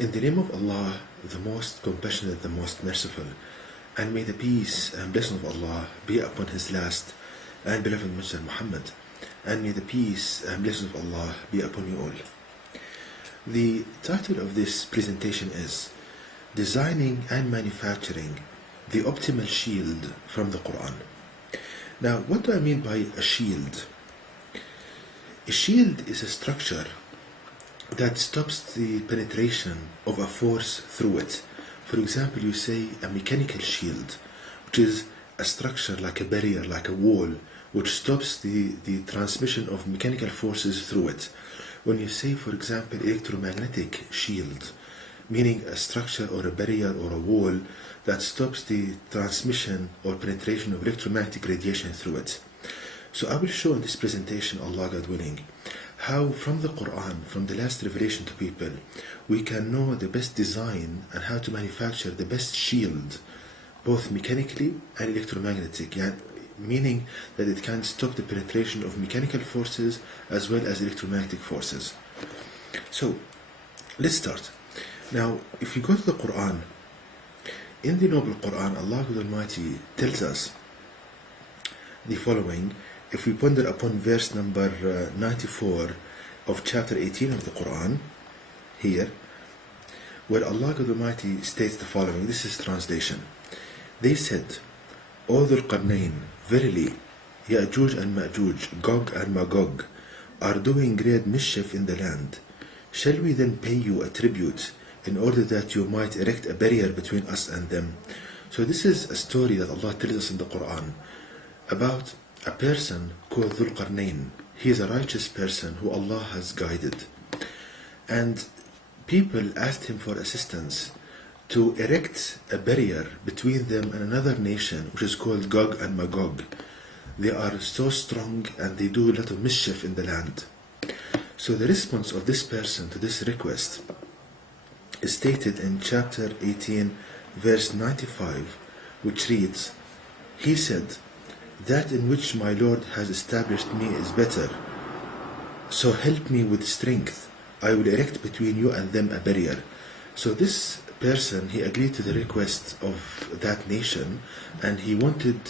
In the name of Allah, the most compassionate, the most merciful, and may the peace and blessing of Allah be upon His last and beloved Messenger Muhammad, and may the peace and blessings of Allah be upon you all. The title of this presentation is Designing and Manufacturing the Optimal Shield from the Quran. Now, what do I mean by a shield? A shield is a structure that stops the penetration of a force through it. For example, you say a mechanical shield, which is a structure like a barrier, like a wall, which stops the transmission of mechanical forces through it. When you say, for example, electromagnetic shield, meaning a structure or a barrier or a wall that stops the transmission or penetration of electromagnetic radiation through it. So I will show in this presentation, Allah God willing, how from the Quran, from the last revelation to people, we can know the best design and how to manufacture the best shield, both mechanically and electromagnetic, meaning that it can stop the penetration of mechanical forces as well as electromagnetic forces. So, let's start. Now, if you go to the Quran, in the Noble Quran, Allah Almighty tells us the following. If we ponder upon verse number 94 of chapter 18 of the Quran, here, where Allah Almighty states the following, this is translation. They said, O Dhul Qarnayn, verily, Ya'juj and Ma'juj, Gog and Magog, are doing great mischief in the land. Shall we then pay you a tribute in order that you might erect a barrier between us and them? So this is a story that Allah tells us in the Quran about a person called Dhul Qarnayn. He is a righteous person who Allah has guided. And people asked him for assistance to erect a barrier between them and another nation, which is called Gog and Magog. They are so strong and they do a lot of mischief in the land. So the response of this person to this request is stated in chapter 18, verse 95, which reads, He said, That in which my Lord has established me is better. So help me with strength. I will erect between you and them a barrier. So this person, he agreed to the request of that nation, and he wanted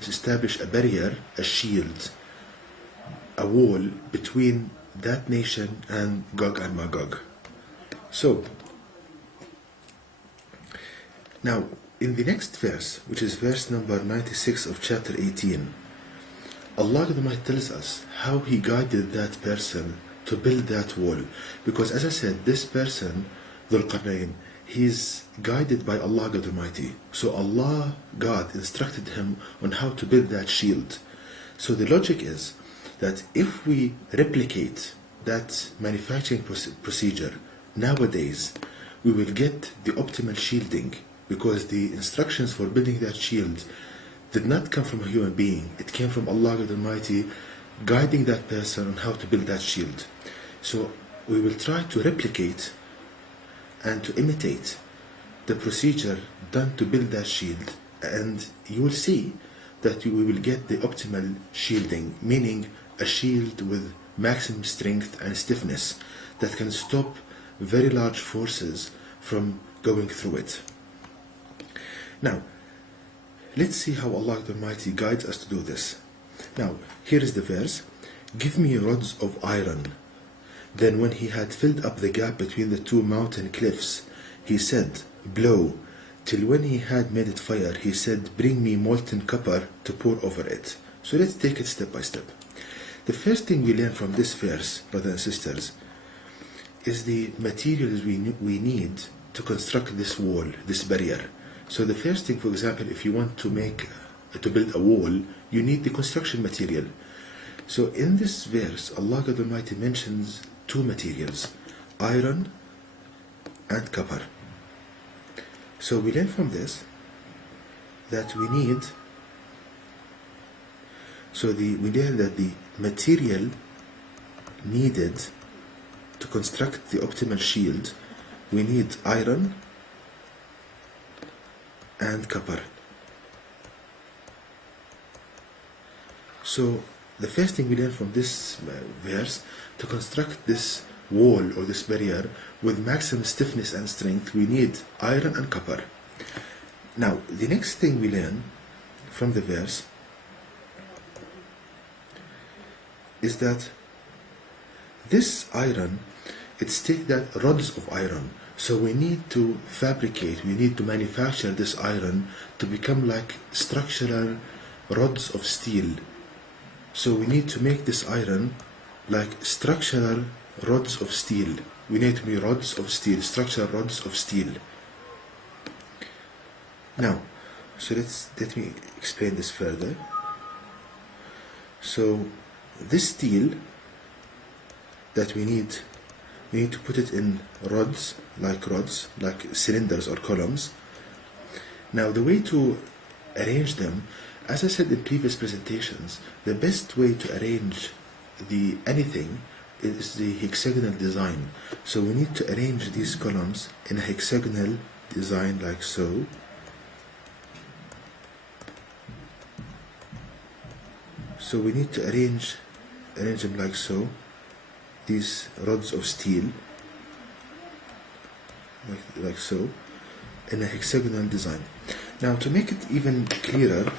to establish a barrier, a shield, a wall between that nation and Gog and Magog. So, now, in the next verse, which is verse number 96 of chapter 18, Allah tells us how He guided that person to build that wall. Because as I said, this person, Dhul Qarnayn, he's guided by Allah God Almighty. So Allah, God, instructed him on how to build that shield. So the logic is that if we replicate that manufacturing procedure nowadays, we will get the optimal shielding, because the instructions for building that shield did not come from a human being. It came from Allah God Almighty guiding that person on how to build that shield. So we will try to replicate and to imitate the procedure done to build that shield, and you will see that we will get the optimal shielding, meaning a shield with maximum strength and stiffness that can stop very large forces from going through it. Now, let's see how Allah Almighty guides us to do this. Now, here is the verse. Give me rods of iron. Then when he had filled up the gap between the two mountain cliffs, he said, Blow. Till when he had made it fire, he said, Bring me molten copper to pour over it. So let's take it step by step. The first thing we learn from this verse, brothers and sisters, is the materials we need to construct this wall, this barrier. So the first thing, for example, if you want to build a wall, you need the construction material. So in this verse, Allah God Almighty mentions two materials, iron and copper. So we learn from this that we learn that the material needed to construct the optimal shield, we need iron and copper. So the first thing we learn from this verse, to construct this wall or this barrier, with maximum stiffness and strength, we need iron and copper. Now, the next thing we learn from the verse is that this iron, it's stated that rods of iron. So we need to fabricate, we need to manufacture this iron to become like structural rods of steel. So we need to make this iron like structural rods of steel. We need to be rods of steel, structural rods of steel. Now, so let me explain this further. So this steel that we need to put it in rods, like cylinders or columns. Now the way to arrange them, as I said in previous presentations, the best way to arrange anything is the hexagonal design. So we need to arrange these columns in a hexagonal design like so. So we need to arrange them like so, these rods of steel, like so, in a hexagonal design. Now to make it even clearer,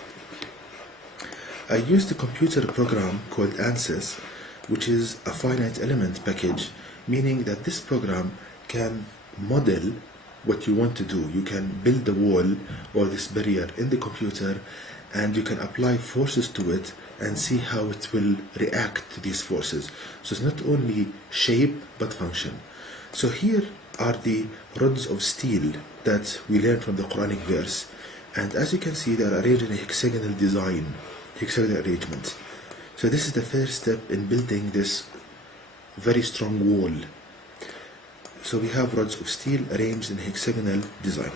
I used a computer program called ANSYS, which is a finite element package, meaning that this program can model what you want to do. You can build the wall or this barrier in the computer, and you can apply forces to it and see how it will react to these forces. So it's not only shape but function. So here are the rods of steel that we learned from the Quranic verse, and as you can see, they are arranged in a hexagonal design, hexagonal arrangement. So this is the first step in building this very strong wall. So we have rods of steel arranged in a hexagonal design.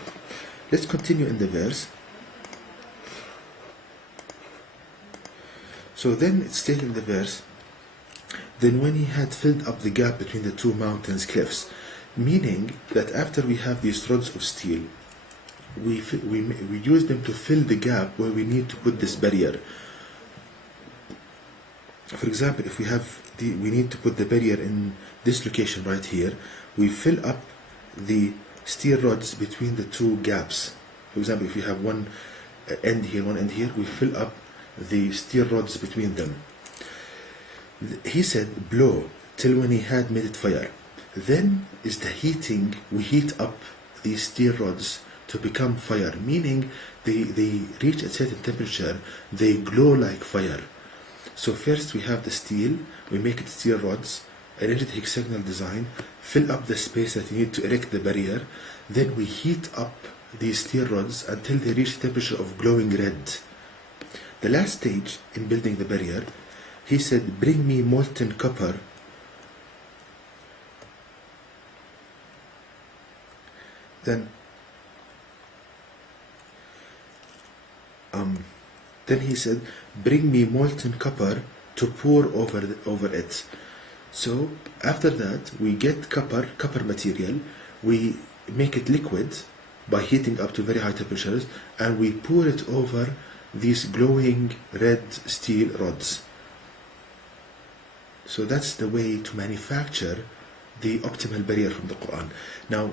Let's continue in the verse. So then it's stated in the verse, then when he had filled up the gap between the two mountains, cliffs, meaning that after we have these rods of steel, we use them to fill the gap where we need to put this barrier. For example, if we need to put the barrier in this location right here, we fill up the steel rods between the two gaps. For example, if you have one end here, one end here, we fill up the steel rods between them. He said, blow till when he had made it fire. Then is the heating, we heat up these steel rods to become fire, meaning they reach a certain temperature, they glow like fire. So first we have the steel, we make it steel rods, arrange it hexagonal design, fill up the space that you need to erect the barrier, then we heat up these steel rods until they reach the temperature of glowing red. The last stage in building the barrier, he said, bring me molten copper. Then he said, bring me molten copper to pour over it. So after that, we get copper material, we make it liquid by heating up to very high temperatures, and we pour it over these glowing red steel rods. So that's the way to manufacture the optimal barrier from the Quran. Now,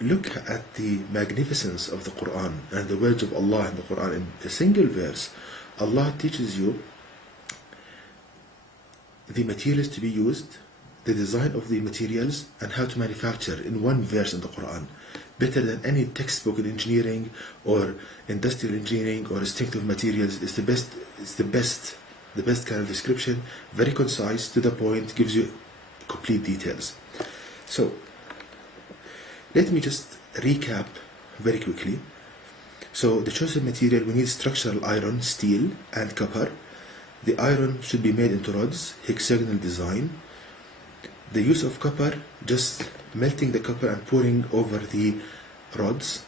look at the magnificence of the Quran and the words of Allah in the Quran. In a single verse, Allah teaches you the materials to be used, the design of the materials, and how to manufacture in one verse in the Quran. Better than any textbook in engineering or industrial engineering or instinctive materials. It's the best kind of description, very concise, to the point, gives you complete details. So let me just recap very quickly. So the chosen material, we need structural iron, steel, and copper. The iron should be made into rods, hexagonal design. The use of copper, just melting the copper and pouring over the rods.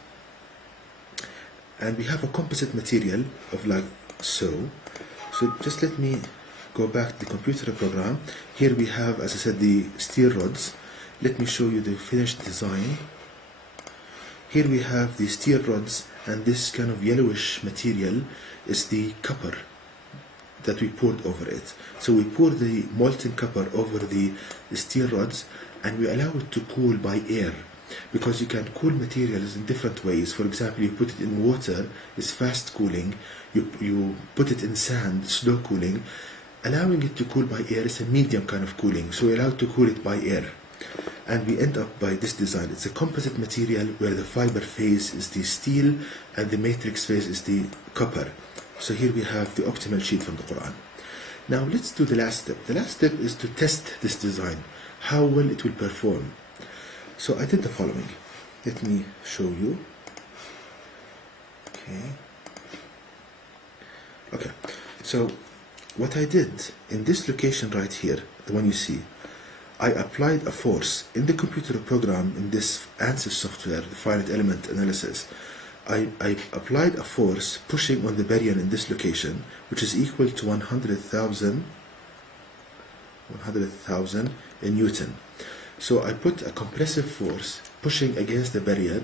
And we have a composite material of like so. So just let me go back to the computer program. Here we have, as I said, the steel rods. Let me show you the finished design. Here we have the steel rods, and this kind of yellowish material is the copper that we poured over it. So we pour the molten copper over the steel rods, and we allow it to cool by air, because you can cool materials in different ways. For example, you put it in water, it's fast cooling. You put it in sand, slow cooling. Allowing it to cool by air is a medium kind of cooling, so we allow it to cool it by air. And we end up by this design. It's a composite material where the fiber phase is the steel and the matrix phase is the copper. So here we have the optimal sheet from the Quran. Now let's do the last step. The last step is to test this design, how well it will perform. So I did the following. Let me show you. Okay. So what I did in this location right here, the one you see, I applied a force in the computer program in this ANSYS software, the finite element analysis. I applied a force pushing on the barrier in this location, which is equal to 100,000 in Newton. So I put a compressive force pushing against the barrier,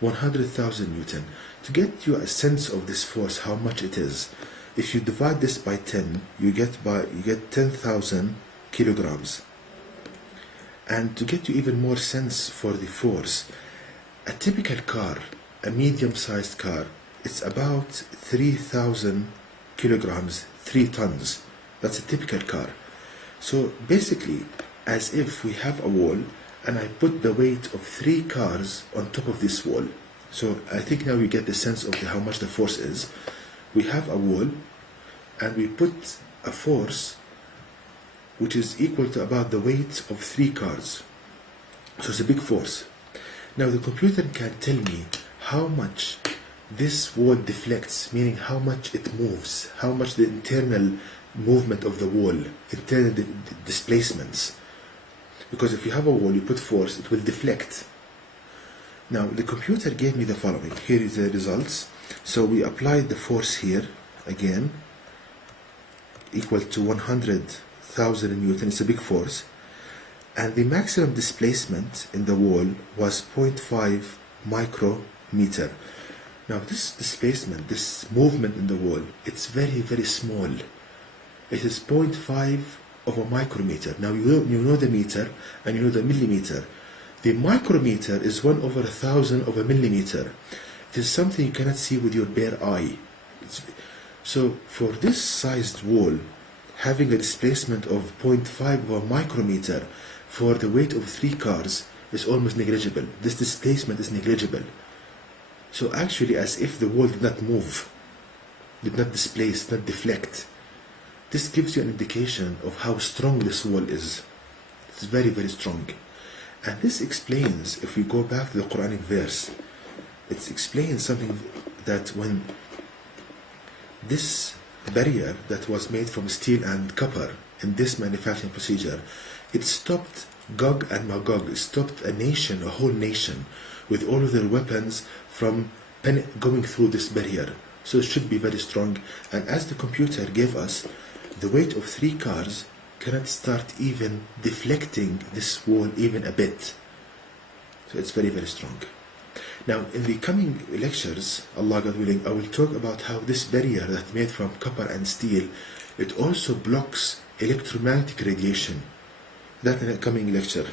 100,000 Newton. To get you a sense of this force, how much it is, if you divide this by 10, you get 10,000 kilograms. And to get you even more sense for the force, a typical car, a medium-sized car, it's about 3,000 kilograms, 3 tons. That's a typical car. So basically, as if we have a wall and I put the weight of 3 cars on top of this wall. So I think now we get the sense of how much the force is. We have a wall and we put a force which is equal to about the weight of 3 cars. So it's a big force. Now the computer can tell me how much this wall deflects, meaning how much it moves, how much the internal movement of the wall, internal displacements. Because if you have a wall, you put force, it will deflect. Now the computer gave me the following. Here is the results. So we applied the force here again, equal to 100,000 Newton. It's a big force. And the maximum displacement in the wall was 0.5 micrometer. Now this displacement, this movement in the wall, it's very, very small. It is 0.5 of a micrometer. Now you know the meter and you know the millimeter. The micrometer is 1/1000 of a millimeter. It is something you cannot see with your bare eye. So for this sized wall, having a displacement of 0.5 of a micrometer for the weight of 3 cars is almost negligible. This displacement is negligible. So actually, as if the wall did not move, did not displace, did not deflect. This gives you an indication of how strong this wall is. It's very, very strong. And this explains, if we go back to the Quranic verse, it explains something that when this barrier that was made from steel and copper in this manufacturing procedure, it stopped Gog and Magog, it stopped a nation, a whole nation, with all of their weapons from going through this barrier. So it should be very strong. And as the computer gave us, the weight of 3 cars cannot start even deflecting this wall even a bit. So it's very, very strong. Now, in the coming lectures, Allah God willing, I will talk about how this barrier that's made from copper and steel, it also blocks electromagnetic radiation. That in a coming lecture.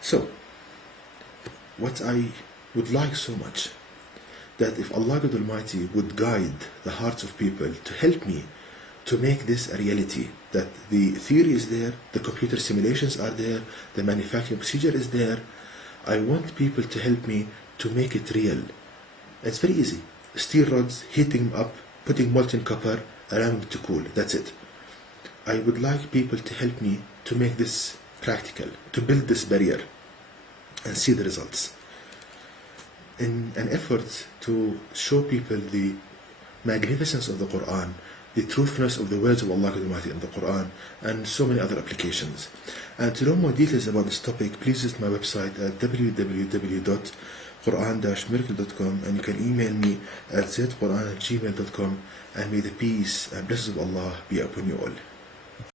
So, what I would like so much, that if Allah God Almighty would guide the hearts of people to help me to make this a reality, that the theory is there, the computer simulations are there, the manufacturing procedure is there. I want people to help me to make it real. It's very easy. Steel rods, heating them up, putting molten copper, allowing it to cool. That's it. I would like people to help me to make this practical, to build this barrier and see the results. In an effort to show people the magnificence of the Quran, the truthfulness of the words of Allah Almighty in the Quran, and so many other applications. And to know more details about this topic, please visit my website at www.quran-miracle.com, and you can email me at zaidquran@gmail.com, and may the peace and blessings of Allah be upon you all.